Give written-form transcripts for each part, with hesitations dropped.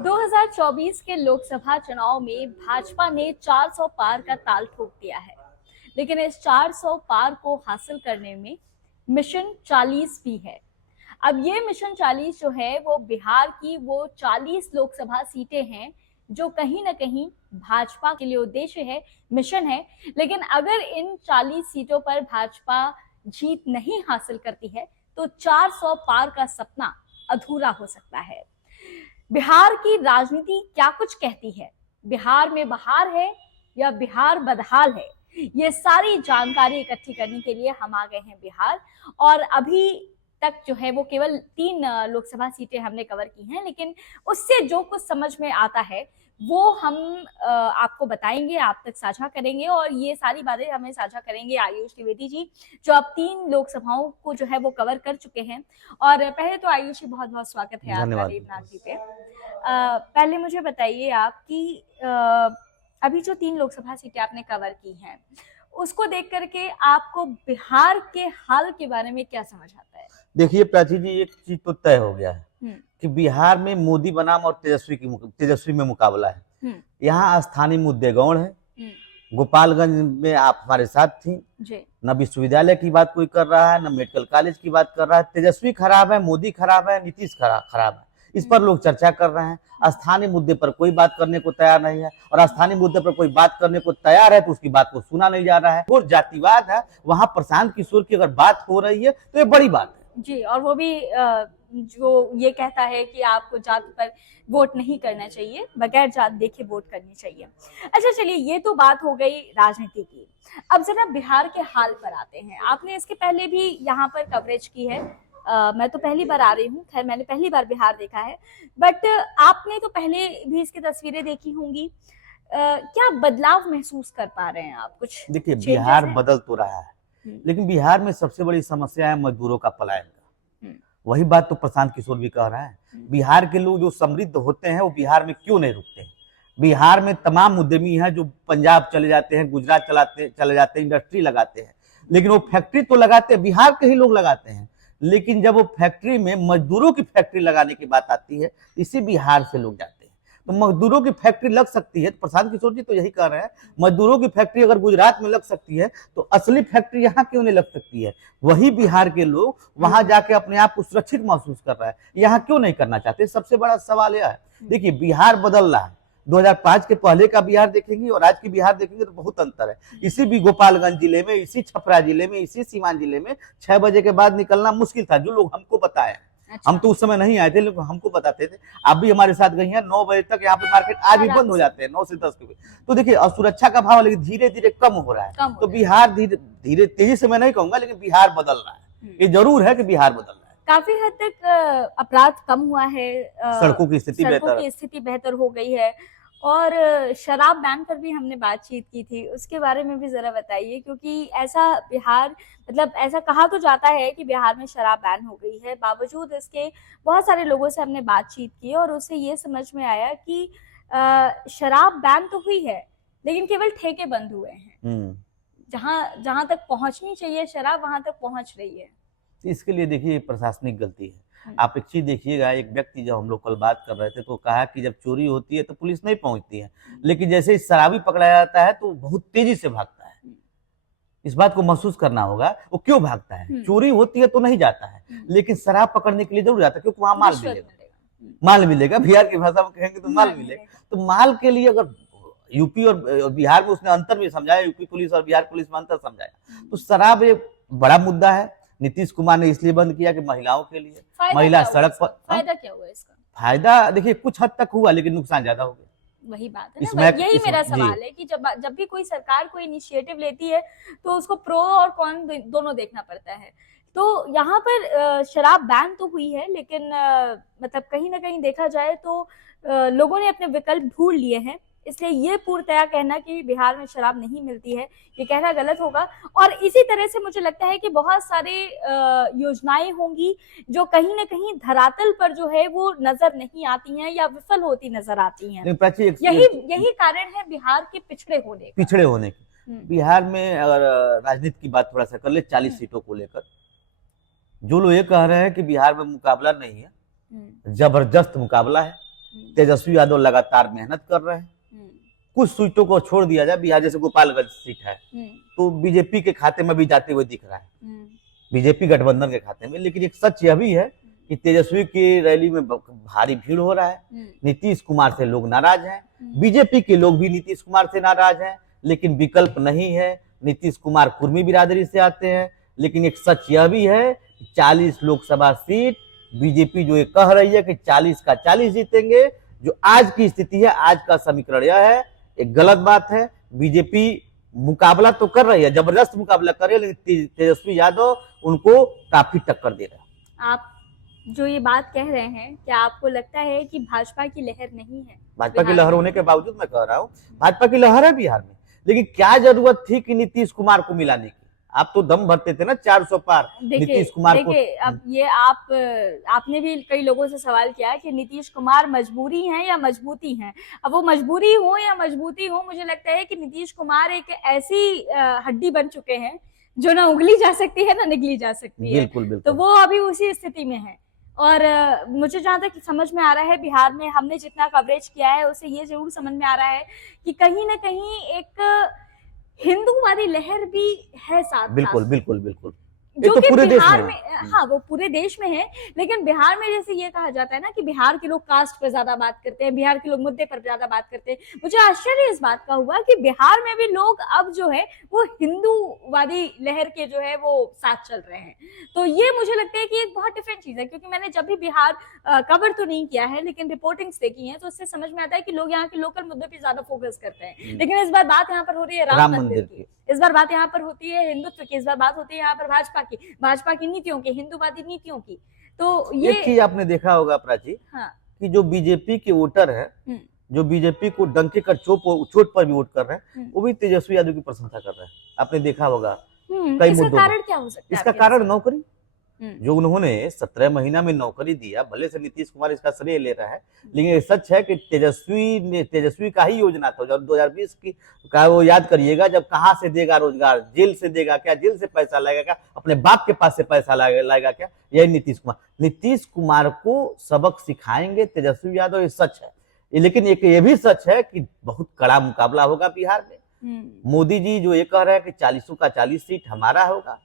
2024 के लोकसभा चुनाव में भाजपा ने 400 पार का ताल ठोक दिया है, लेकिन इस 400 पार को हासिल करने में मिशन 40 भी है। अब ये मिशन 40 जो है वो बिहार की वो 40 लोकसभा सीटें हैं जो कहीं ना कहीं भाजपा के लिए उद्देश्य है, मिशन है। लेकिन अगर इन 40 सीटों पर भाजपा जीत नहीं हासिल करती है तो 400 पार का सपना अधूरा हो सकता है। बिहार की राजनीति क्या कुछ कहती है, बिहार में बहार है या बिहार बदहाल है, ये सारी जानकारी इकट्ठी करने के लिए हम आ गए हैं बिहार। और अभी तक जो है वो केवल 3 लोकसभा सीटें हमने कवर की हैं, लेकिन उससे जो कुछ समझ में आता है वो हम आपको बताएंगे, आप तक साझा करेंगे। और ये सारी बातें हमें साझा करेंगे आयुष त्रिवेदी जी, जो अब 3 लोकसभाओं को जो है वो कवर कर चुके हैं। और पहले तो आयुष जी बहुत बहुत स्वागत है आपका देवनाथ जी पे। पहले मुझे बताइए आप कि अभी जो 3 लोकसभा सीटें आपने कवर की हैं उसको देख करके आपको बिहार के हाल के बारे में क्या समझ आता है? देखिए प्राची जी, एक चीज तो तय हो गया है कि बिहार में मोदी बनाम और तेजस्वी में मुकाबला है। यहाँ स्थानीय मुद्दे गौण है। गोपालगंज में आप हमारे साथ थी, न विश्वविद्यालय की बात कोई कर रहा है, न मेडिकल कॉलेज की बात कर रहा है। तेजस्वी खराब है, मोदी खराब है, नीतीश खराब है, इस पर लोग चर्चा कर रहे हैं। स्थानीय मुद्दे पर कोई बात करने को तैयार नहीं है, और स्थानीय मुद्दे पर कोई बात करने को तैयार है तो उसकी बात को सुना नहीं जा रहा है। वो जातिवाद है, वहां प्रशांत किशोर की अगर बात हो रही है तो ये बड़ी बात है जी। और वो भी जो ये कहता है कि आपको जाति पर वोट नहीं करना चाहिए, बगैर जात देखे वोट करनी चाहिए। अच्छा चलिए, ये तो बात हो गई राजनीति की। अब जरा बिहार के हाल पर आते हैं। आपने इसके पहले भी यहाँ पर कवरेज की है, मैं तो पहली बार आ रही हूँ, खैर मैंने पहली बार बिहार देखा है, बट आपने तो पहले भी इसकी तस्वीरें देखी होंगी। क्या बदलाव महसूस कर पा रहे हैं आप? कुछ देखिए, बिहार बदल तो रहा है, लेकिन बिहार में सबसे बड़ी समस्या है मजदूरों का पलायन का। वही बात तो प्रशांत किशोर भी कह रहा है। बिहार के लोग जो समृद्ध होते हैं वो बिहार में क्यों नहीं रुकते हैं? बिहार में तमाम उद्यमी हैं जो पंजाब चले जाते हैं, गुजरात चले जाते हैं, इंडस्ट्री लगाते हैं, लेकिन वो फैक्ट्री तो लगाते हैं, बिहार के ही लोग लगाते हैं। लेकिन जब वो फैक्ट्री में मजदूरों की फैक्ट्री लगाने की बात आती है, इसी बिहार से लोग जाते हैं। तो मजदूरों की फैक्ट्री लग सकती है, तो प्रशांत किशोर जी तो यही कह रहे हैं, मजदूरों की फैक्ट्री अगर गुजरात में लग सकती है तो असली फैक्ट्री यहाँ क्यों नहीं लग सकती है? वही बिहार के लोग वहां जाके अपने आप को सुरक्षित महसूस कर रहे हैं, यहाँ क्यों नहीं करना चाहते? सबसे बड़ा सवाल यह है। देखिए, बिहार बदल रहा है। 2005 के पहले का बिहार देखेंगे और आज की बिहार देखेंगे तो बहुत अंतर है। इसी भी गोपालगंज जिले में, इसी छपरा जिले में, इसी सीवान जिले में 6 बजे के बाद निकलना मुश्किल था, जो लोग हमको बताए। अच्छा। हम तो उस समय नहीं आए थे, लेकिन हमको बताते थे। आप भी हमारे साथ गई हैं। 9 बजे तक यहाँ पे मार्केट आज भी बंद हो जाते हैं, 9 से 10 के बजे। तो देखिए, असुरक्षा का भाव लेकिन धीरे धीरे कम हो रहा है। तो बिहार धीरे धीरे, तेजी से मैं नहीं कहूंगा, लेकिन बिहार बदल रहा है। ये जरूर है कि बिहार बदल रहा है। काफी हद तक अपराध कम हुआ है, सड़कों की स्थिति बेहतर हो गई है, और शराब बैन पर भी हमने बातचीत की थी, उसके बारे में भी जरा बताइए। क्योंकि ऐसा बिहार, मतलब ऐसा कहा तो जाता है कि बिहार में शराब बैन हो गई है, बावजूद इसके बहुत सारे लोगों से हमने बातचीत की और उससे ये समझ में आया कि शराब बैन तो हुई है लेकिन केवल ठेके बंद हुए हैं। जहां तक पहुंचनी चाहिए शराब, वहां तक पहुंच रही है। इसके लिए देखिए प्रशासनिक गलती है। आप एक चीज देखिएगा, एक व्यक्ति, जब हम लोग कल बात कर रहे थे तो कहा कि जब चोरी होती है तो पुलिस नहीं पहुंचती है, लेकिन जैसे शराबी पकड़ा जाता है तो बहुत तेजी से भागता है। इस बात को महसूस करना होगा, वो क्यों भागता है। चोरी होती है तो नहीं जाता है, लेकिन शराब पकड़ने के लिए जरूर जाता है, क्योंकि वहां माल मिलेगा। बिहार की भाषा में कहेंगे तो माल मिलेगा। तो माल के लिए अगर यूपी और बिहार में उसने अंतर भी समझाया, यूपी पुलिस और बिहार पुलिस में अंतर समझाया। तो शराब एक बड़ा मुद्दा है। नीतीश कुमार ने इसलिए बंद किया कि महिलाओं के लिए, महिला सड़क पर। फायदा क्या हुआ इसका? फायदा देखिए कुछ हद तक हुआ, लेकिन नुकसान ज्यादा हो गया। वही बात है ना, यही मेरा सवाल है कि जब भी कोई सरकार कोई इनिशिएटिव लेती है तो उसको प्रो और कॉन दोनों देखना पड़ता है। तो यहाँ पर शराब बैन तो हुई है, लेकिन मतलब कहीं ना कहीं देखा जाए तो लोगों ने अपने विकल्प ढूंढ लिए हैं। इसलिए ये पूर्णतया कहना कि बिहार में शराब नहीं मिलती है, ये कहना गलत होगा। और इसी तरह से मुझे लगता है कि बहुत सारे योजनाएं होंगी जो कहीं ना कहीं धरातल पर जो है वो नजर नहीं आती हैं या विफल होती नजर आती हैं। यही कारण है बिहार के पिछड़े होने की। बिहार में अगर राजनीति की बात थोड़ा सा कर ले, 40 सीटों को लेकर जो लोग ये कह रहे हैं कि बिहार में मुकाबला नहीं है, जबरदस्त मुकाबला है। तेजस्वी यादव लगातार मेहनत कर रहे हैं। कुछ सीटों को छोड़ दिया जाए, बिहार जैसे गोपालगंज सीट है तो बीजेपी के खाते में भी जाते हुए दिख रहा है, बीजेपी गठबंधन के खाते में। लेकिन एक सच यह भी है कि तेजस्वी की रैली में भारी भीड़ हो रहा है, नीतीश कुमार से लोग नाराज हैं, बीजेपी के लोग भी नीतीश कुमार से नाराज हैं, लेकिन विकल्प नहीं है। नीतीश कुमार कुर्मी बिरादरी से आते हैं, लेकिन एक सच यह भी है कि 40 लोकसभा सीट बीजेपी जो ये कह रही है कि 40 का 40 जीतेंगे, जो आज की स्थिति है, आज का समीकरण यह है, एक गलत बात है। बीजेपी मुकाबला तो कर रही है, जबरदस्त मुकाबला कर रही है, लेकिन तेजस्वी यादव उनको काफी टक्कर दे रहा है। आप जो ये बात कह रहे हैं, क्या आपको लगता है कि भाजपा की लहर नहीं है? भाजपा की लहर होने के बावजूद मैं कह रहा हूँ भाजपा की लहर है बिहार में, लेकिन क्या जरूरत थी कि नीतीश कुमार को मिलाने की? आप तो दम भरते थे ना 400 पार नीतीश कुमार को। अब ये आपने भी कई लोगों से सवाल किया कि नीतीश कुमार मजबूरी हैं या मजबूती हैं। अब वो मजबूरी हो या मजबूती हो, मुझे लगता है कि नीतीश कुमार एक ऐसी हड्डी बन चुके हैं जो ना उगली जा सकती है ना निगली जा सकती है। बिल्कुल बिल्कुल। तो वो अभी उसी स्थिति में है। और मुझे जहां तक समझ में आ रहा है, बिहार में हमने जितना कवरेज किया है उससे ये जरूर समझ में आ रहा है कि कहीं ना कहीं एक हिंदूवादी लहर भी है साथ। बिल्कुल बिल्कुल बिल्कुल, जो तो कि पूरे बिहार देश में, हाँ वो पूरे देश में है, लेकिन बिहार में जैसे ये कहा जाता है ना कि बिहार के लोग कास्ट पर ज्यादा बात करते हैं, बिहार के लोग मुद्दे पर ज्यादा बात करते हैं। मुझे आश्चर्य इस बात का हुआ कि बिहार में भी लोग अब जो है वो हिंदूवादी लहर के जो है वो साथ चल रहे हैं। तो ये मुझे लगता है कि एक बहुत डिफरेंट चीज है, क्योंकि मैंने जब भी बिहार कवर तो नहीं किया है लेकिन रिपोर्टिंग्स देखी है, तो उससे समझ में आता है कि लोग यहाँ के लोकल मुद्दों पर ज्यादा फोकस करते हैं। लेकिन इस बार बात यहाँ पर हो रही है राम मंदिर की, इस बार बात यहाँ पर होती है हिंदुत्व की, इस बार बात होती है यहाँ पर भाजपा की नीतियों की, हिंदूवादी नीतियों की। तो ये एक चीज आपने देखा होगा प्राची, हाँ, कि जो बीजेपी के वोटर है, जो बीजेपी को डंके कर चोट पर भी वोट कर रहे हैं, वो भी तेजस्वी यादव की प्रशंसा कर रहे हैं। आपने देखा होगा कई मुद्दों। कारण क्या हो सकता है? इसका कारण नौकरी, जो उन्होंने 17 महीना में नौकरी दिया, भले से नीतीश कुमार इसका श्रेय ले रहा है, लेकिन ये सच है कि तेजस्वी का ही योजना था। जब 2020 की का वो याद करिएगा, जब कहाँ से देगा रोजगार, जेल से देगा क्या, जेल से पैसा लाएगा, अपने बाप के पास से पैसा लाएगा क्या, यही नीतीश कुमार को सबक सिखाएंगे तेजस्वी यादव, ये सच है। लेकिन एक ये भी सच है कि बहुत कड़ा मुकाबला होगा बिहार में। मोदी जी जो ये कह रहे हैं कि 40 का 40 सीट हमारा होगा,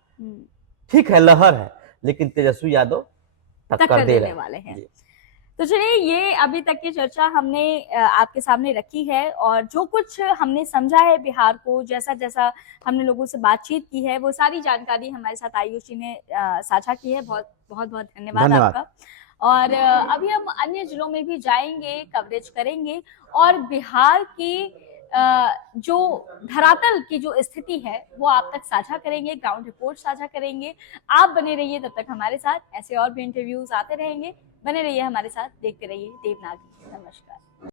ठीक है, लहर है, लेकिन तेजस्वी यादव टक्कर देने वाले हैं। तो चलिए, ये अभी तक की चर्चा हमने आपके सामने रखी है, और जो कुछ हमने समझा है बिहार को, जैसा जैसा हमने लोगों से बातचीत की है, वो सारी जानकारी हमारे साथ आयुष जी ने साझा की है। बहुत बहुत धन्यवाद आपका। और अभी हम अन्य जिलों में भी जाएंगे, कवरेज करेंगे, और बिहार की जो धरातल की जो स्थिति है वो आप तक साझा करेंगे, ग्राउंड रिपोर्ट साझा करेंगे। आप बने रहिए तब तक हमारे साथ, ऐसे और भी इंटरव्यूज आते रहेंगे। बने रहिए हमारे साथ, देखते रहिए देवनागरी। नमस्कार।